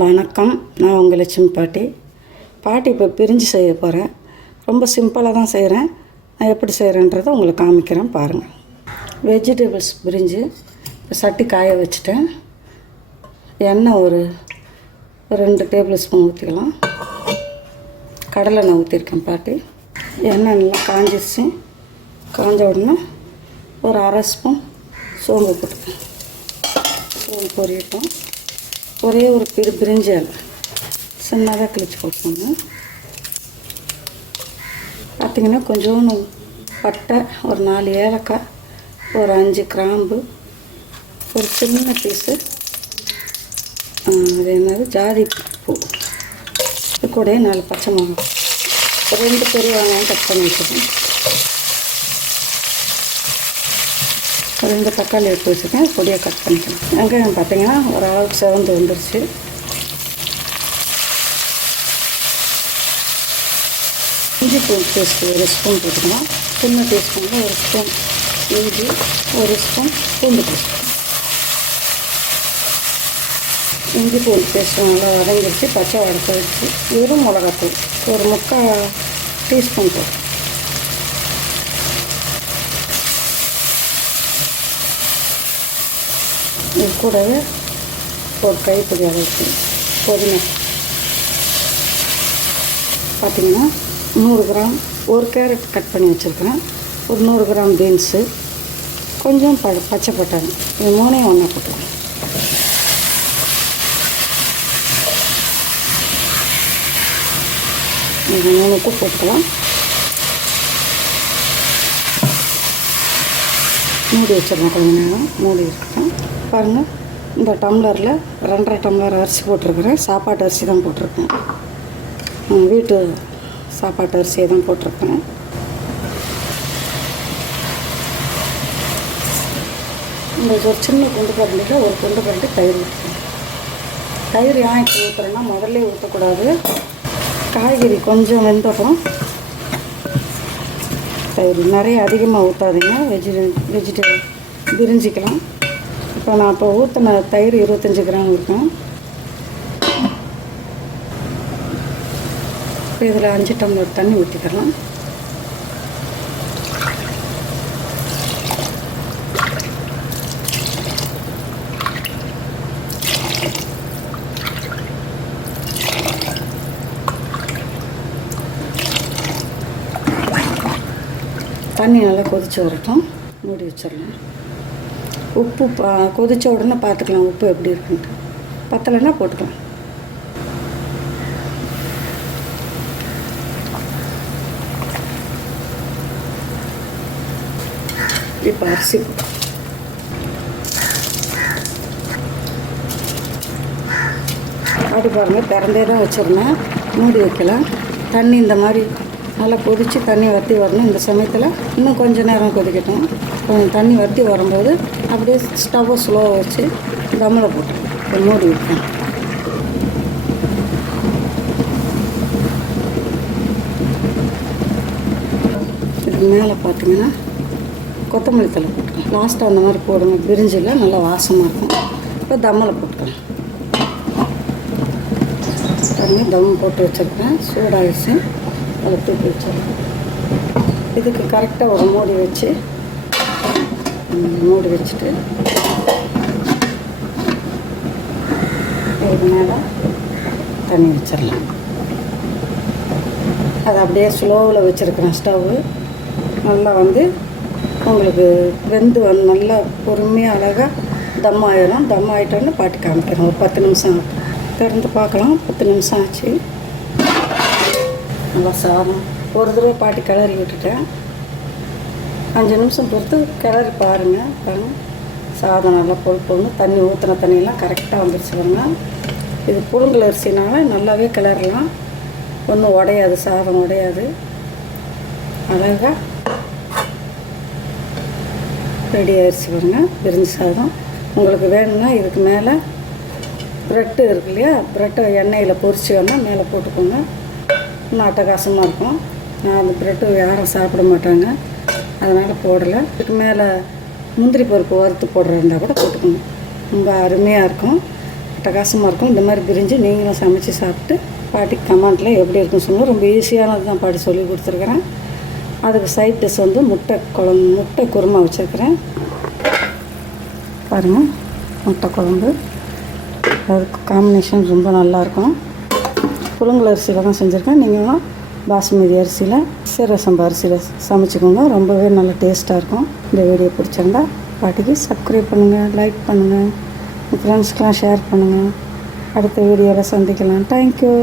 வணக்கம் நான் உங்கள் லட்சுமி பாட்டி. பாட்டி இப்போ பிரிஞ்சு செய்ய போகிறேன் ரொம்ப சிம்பிளாக தான் செய்கிறேன் நான் எப்படி செய்கிறேன்றதை உங்களுக்கு காமிக்கிறேன் பாருங்கள் வெஜிடபிள்ஸ் பிரிஞ்சு இப்போ சட்டி காய வச்சுட்டேன். எண்ணெய் ஒரு ரெண்டு டேபிள் ஸ்பூன் ஊற்றிக்கலாம் கடலை நான் ஊற்றிருக்கேன் பாட்டி. எண்ணெய் நல்லா காஞ்சிருச்சு. காஞ்ச உடனே ஒரு அரை ஸ்பூன் சோம்பு போட்டுக்கேன் சோம்பு பொரியட்டும். ஒரே ஒரு பிரி பிரிஞ்சால் சின்னதாக கிழிச்சு போட்டுக்கோங்க பார்த்திங்கன்னா கொஞ்சோண்டு பட்டை ஒரு நாலு ஏலக்காய் ஒரு அஞ்சு கிராம்பு ஒரு சின்ன பீஸு அது என்னது? ஜாதி பூ. இது கூட நாலு பச்சை மிளகாய். ரெண்டு பெரிய வெங்காயம் கட் பண்ணி வச்சுருக்கேன் ரெண்டு தக்காளி எடுத்து வச்சுருக்கேன். பொடியாக கட் பண்ணிக்கலாம். வெங்காயம் பார்த்தீங்கன்னா ஓரளவுக்கு செவந்து வந்துருச்சு. இஞ்சி பூண்டு பேஸ்ட் ஒரு ஸ்பூன் போட்டுக்கலாம். சின்ன டீஸ்பூனில் ஒரு ஸ்பூன் இஞ்சி ஒரு ஸ்பூன் பூண்டு பேஸ்ட் இஞ்சி பூண்டு பேஸ்ட் நல்லா வதங்கிடுச்சு பச்சை வடக்க வச்சு வெறும் மிளகாத்தூள். ஒரு முக்கால் டீஸ்பூன் போட்டு இது கூடவே ஒரு கைப்பிடி அளவுக்கு புதினா பார்த்தீங்கன்னா நூறு கிராம் ஒரு கேரட் கட் பண்ணி வச்சுருக்கேன் ஒரு நூறு கிராம் பீன்ஸு. கொஞ்சம் ப பச்சை பட்டாணி. இது மூணையும் ஒன்றா போட்டுருக்கேன் இது மூணுக்கும் போட்டுக்கலாம். மூடி வச்சிடணும் கொஞ்ச நேரம். மூடி இருக்கட்டும் பாருங்கள் இந்த டம்ளரில் ரெண்டரை டம்ளர் அரிசி போட்டிருக்கிறேன். சாப்பாட்டு அரிசி தான் போட்டிருக்கேன். வீட்டு சாப்பாட்டு அரிசியை தான் போட்டிருக்கேன். இந்த ஒரு சின்ன குண்டு கரண்டியில் ஒரு குண்டு கரண்டி தயிர் ஊற்றுறேன். தயிர் ஏன் இப்போ ஊற்றுறேன்னா முதல்ல ஊற்றக்கூடாது. காய்கறி கொஞ்சம் வெந்தப்புறம் நிறைய அதிகமாக ஊற்றாதீங்க வெஜி வெஜிடபிள் பிரிஞ்சிக்கலாம். இப்போ நான் இப்போ ஊற்றின தயிர் இருபத்தஞ்சி கிராம் இருக்கும் இப்போ இதில் அஞ்சு டம்ளர் தண்ணி ஊற்றிக்கலாம் தண்ணி நல்லா கொதிச்சு வரட்டும். மூடி வச்சிடலாம். உப்பு பா கொதிச்ச உடனே பார்த்துக்கலாம் உப்பு எப்படி இருக்குன்ட்டு. பத்தலைன்னா போட்டுக்கலாம். இப்போ அரிசி அது பாருங்கள் திறந்தே தான் வச்சுருந்தேன். மூடி வைக்கலாம் தண்ணி இந்த மாதிரி நல்லா கொதித்து தண்ணி வற்றி வரணும். இந்த சமயத்தில் இன்னும் கொஞ்ச நேரம் கொதிக்கட்டும். கொஞ்சம் தண்ணி வற்றி வரும்போது அப்படியே ஸ்டவ்வை ஸ்லோவாக வச்சு தம்மில் போட்டு மூடி விட்டேன் இதுக்கு மேலே பார்த்தீங்கன்னா கொத்தமல்லி தலை போட்டுக்கலாம். லாஸ்ட்டாக அந்த மாதிரி போடுங்க பிரிஞ்சில் நல்லா வாசமாக இருக்கும். இப்போ தம்மில் போட்டுக்கலாம். தண்ணி தம் போட்டு வச்சுருக்கேன் சூடாகிடுச்சு அதை தூக்கி வச்சிடலாம் இதுக்கு கரெக்டாக ஒரு மூடி வச்சு மூடி வச்சுட்டு இதுக்கு மேலே தண்ணி வச்சிடலாம். அது அப்படியே ஸ்லோவில் வச்சுருக்கிறேன் ஸ்டவ்வு நல்லா வந்து உங்களுக்கு வெந்து வந்து நல்லா பொறுமையாக அழகாக தம் ஆயிடும் தம் ஆகிட்டோன்னு பாட்டு காமிக்கிறேன். ஒரு பத்து நிமிஷம். திறந்து பார்க்கலாம். பத்து நிமிஷம் ஆச்சு. நல்லா சாதம் ஒரு தடவை பாட்டி கிளறி விட்டுட்டேன். அஞ்சு நிமிஷம் பொறுத்து கிளறி பாருங்கள் பாருங்கள் சாதம் நல்லா பொல் தண்ணி ஊற்றின தண்ணியெல்லாம் கரெக்டாக வந்துருச்சு பாருங்க. இது புழுங்கல் அரிசினால நல்லாவே கிளறலாம். ஒன்றும் உடையாது சாதம் உடையாது. அழகாக ரெடி ஆயிடுச்சு பாருங்க. பிரிஞ்சு சாதம். உங்களுக்கு வேணும்னா இதுக்கு மேலே ப்ரெட்டு இருக்கு இல்லையா? ப்ரெட்டை எண்ணெயில் பொரிச்சு வேணால் மேலே போட்டுக்கோங்க. இன்னும் அட்டகாசமாக இருக்கும். நான் அந்த ப்ரெட்டு யாரும் சாப்பிட மாட்டாங்க. அதனால் போடலை. இதுக்கு மேலே முந்திரி பருப்பு வறுத்து போடுறதா கூட போட்டுக்கணும் ரொம்ப அருமையாக இருக்கும். அட்டகாசமாக இருக்கும். இந்த மாதிரி பிரிஞ்சு நீங்களும் சமைச்சு சாப்பிட்டு பாட்டிக்கு கமெண்ட்டில் எப்படி இருக்குன்னு சொல்லணும் ரொம்ப ஈஸியானது தான் பாட்டி சொல்லி கொடுத்துருக்குறேன். அதுக்கு சைட் டிஷ் வந்து முட்டை குழம்பு முட்டை குருமா வச்சுருக்கிறேன். பாருங்கள் முட்டை குழம்பு. அதுக்கு காம்பினேஷன் ரொம்ப நல்லாயிருக்கும் புழுங்கல் அரிசியில் தான் செஞ்சுருக்கேன். நீங்களும் பாசுமதி அரிசியில் சீரக சம்பா அரிசியில் சமைச்சிக்கோங்க. ரொம்பவே நல்ல டேஸ்ட்டாக இருக்கும். இந்த வீடியோ பிடிச்சிருந்தா பாட்டிக்கு சப்ஸ்கிரைப் பண்ணுங்கள் லைக் பண்ணுங்கள் ஃப்ரெண்ட்ஸ்க்கெலாம் ஷேர் பண்ணுங்கள் அடுத்த வீடியோவில் சந்திக்கலாம். தேங்க்யூ